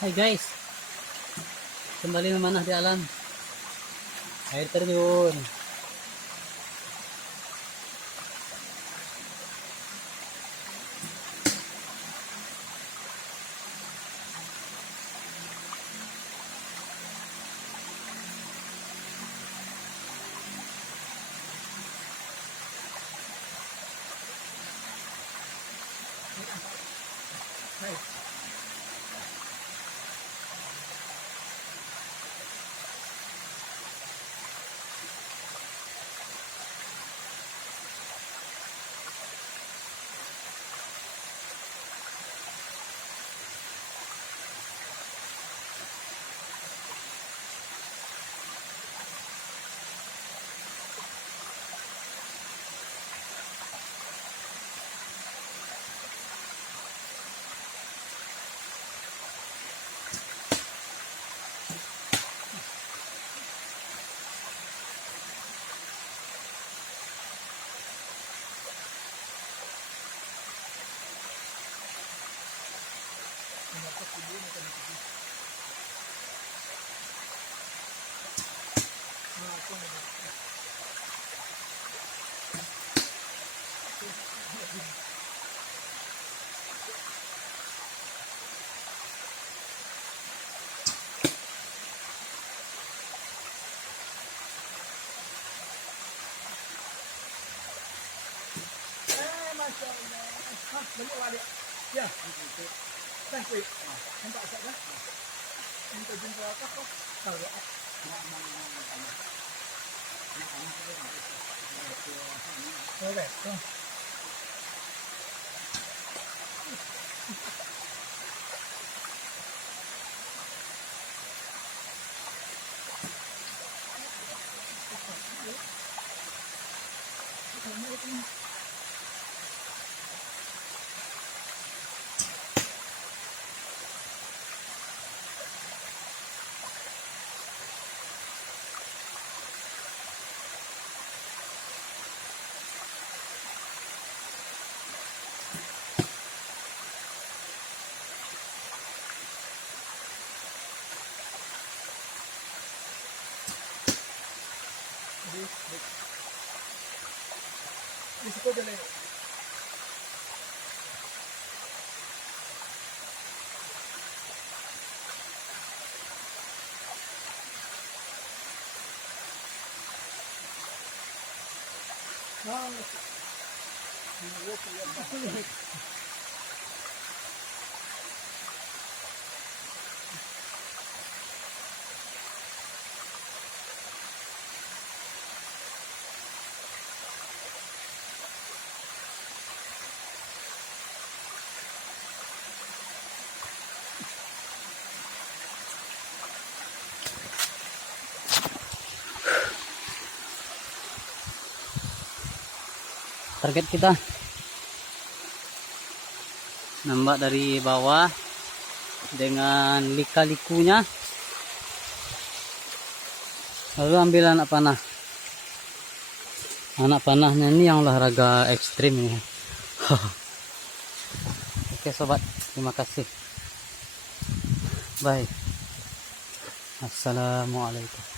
Hai guys, kembali memanah di alam air terjun. Balik awak dia. Ya. Dah wait. Nampak tak dah? Minta jumpa apa kau? Tahu tak? Okey. Di situ boleh. Target kita nambah dari bawah dengan lika-likunya, lalu ambil anak panahnya ini yang olahraga ekstrim ini. Oke sobat, terima kasih, bye, assalamualaikum.